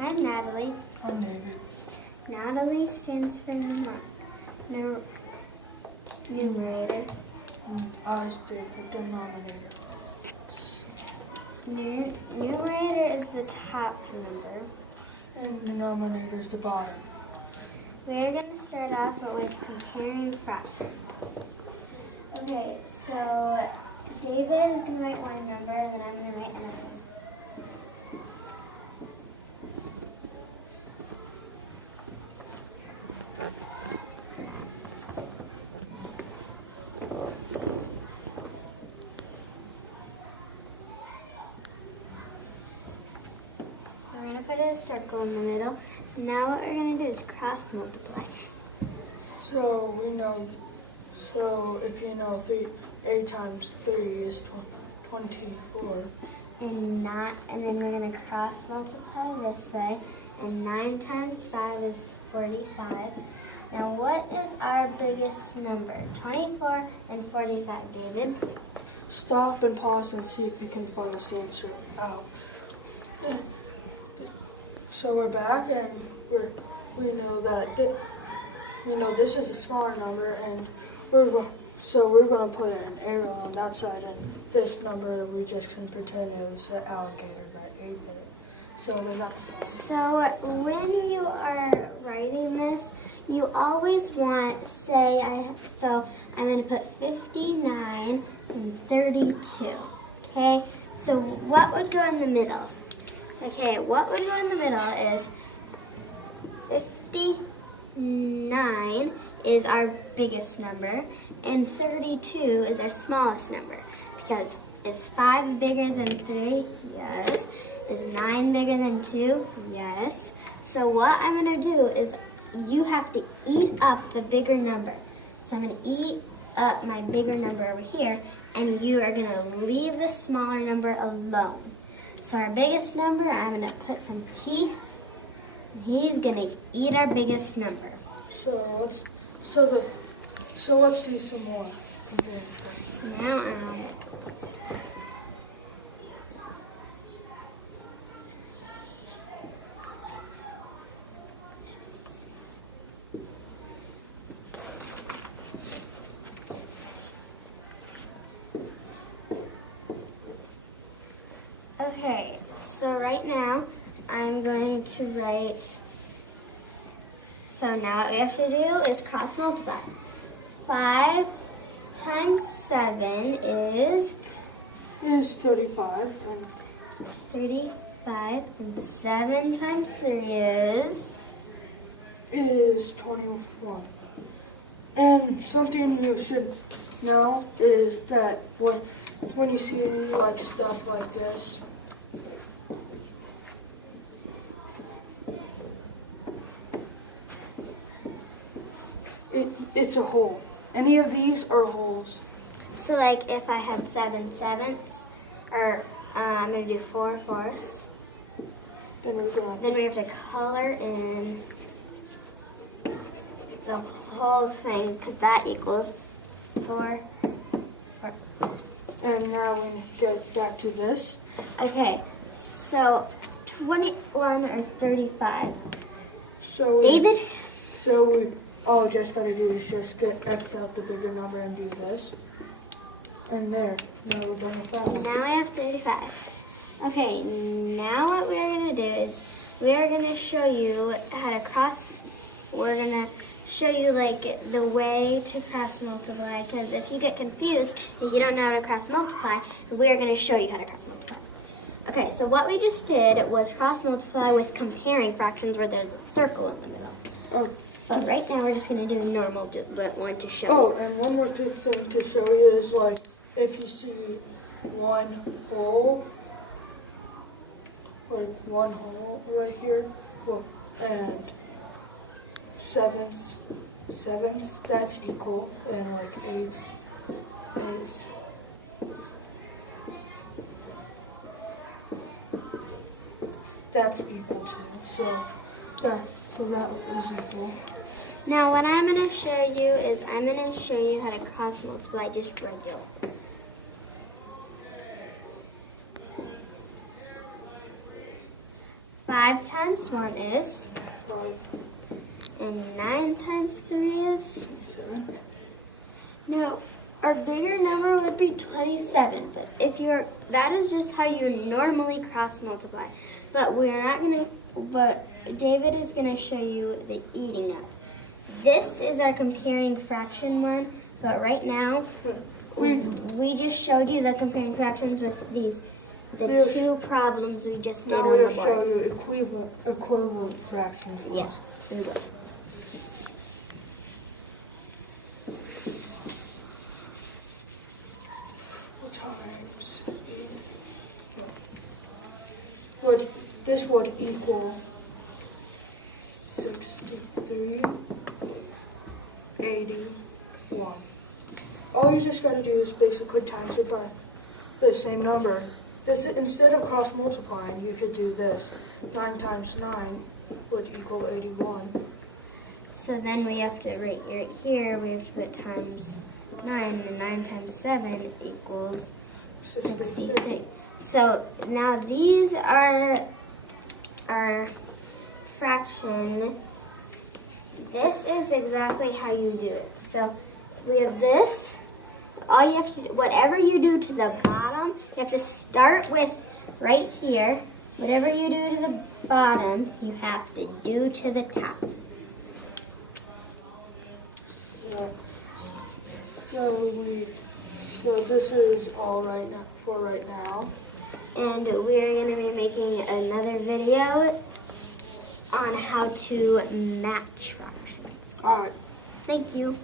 I'm Natalie. I'm David. Natalie stands for numerator. And I stay for denominator. Numerator is the top number. And denominator is the bottom. We're going to start off with comparing fractions. Okay, so David is going to write one number, and then I'm going to write another one. We're going to put a circle in the middle. Now what we're going to do is cross multiply. So if you know 8 times 3 is 24. And then we're going to cross multiply this way. And 9 times 5 is 45. Now what is our biggest number? 24 and 45, David. Stop and pause and see if you can find this answer out. So we're back, and we know that this is a smaller number, and we're going to put an arrow on that side, and this number we just can pretend it was an alligator that ate it. So when you are writing this, you always want, I'm going to put 59 and 32. Okay, so what would go in the middle? Okay, what would go in the middle is 59 is our biggest number, and 32 is our smallest number. Because is 5 bigger than 3? Yes. Is 9 bigger than 2? Yes. So what I'm going to do is you have to eat up the bigger number. So I'm going to eat up my bigger number over here, and you are going to leave the smaller number alone. So our biggest number, I'm going to put some teeth. And he's going to eat our biggest number. So let's do some more. Now okay, so right now I'm going to write, so now what we have to do is cross multiply. 5 times 7 is 35. 35, and 7 times 3 is 21. And something you should know is that when you see like stuff like this, it's a hole. Any of these are holes. So like if I had 7 sevenths, or I'm going to do 4 fourths, Then we have to color in the whole thing, because that equals 4 fourths. And now we get back to this. Okay, so 21 or 35. So David? we all just gotta do is just get X out the bigger number and do this. And there. Now we're done with that one. Now I have 35. Okay, now what we're going to do is we're going to show you how to we're going to show you like the way to cross multiply, because if you get confused, if you don't know how to cross multiply, we're going to show you how to cross multiply. Okay, so what we just did was cross multiply with comparing fractions where there's a circle in the middle. Oh. But right now we're just going to do a normal one to show Oh, you. and one more thing to show you is like if you see one hole right here, and sevens, that's equal, and like eights, that's equal to. So that is equal. Now what I'm going to show you is I'm going to show you how to cross multiply just regular. 5 times 1 is, 5, and 9 times 3 is. 7. No, our bigger number would be 27, but that is just how you normally cross multiply. But David is gonna show you the eating up. This is our comparing fraction one, but right now, we just showed you the comparing fractions with the 2 problems we just did Now on we'll the show board. you equivalent fractions. Yes, we will. Times this would equal 63, 81. All you just got to do is basically times it by the same number. This, instead of cross multiplying, you could do this. 9 times 9 would equal 81. So then we have to, right here, we have to put times 9, and 9 times 7 equals 63. So now these are our fraction. This is exactly how you do it. So we have this. All you have to do, whatever you do to the bottom, you have to start with right here. Whatever you do to the bottom, you have to do to the top. So this is all right now for right now. And we're going to be making another video on how to match fractions. All right. Thank you.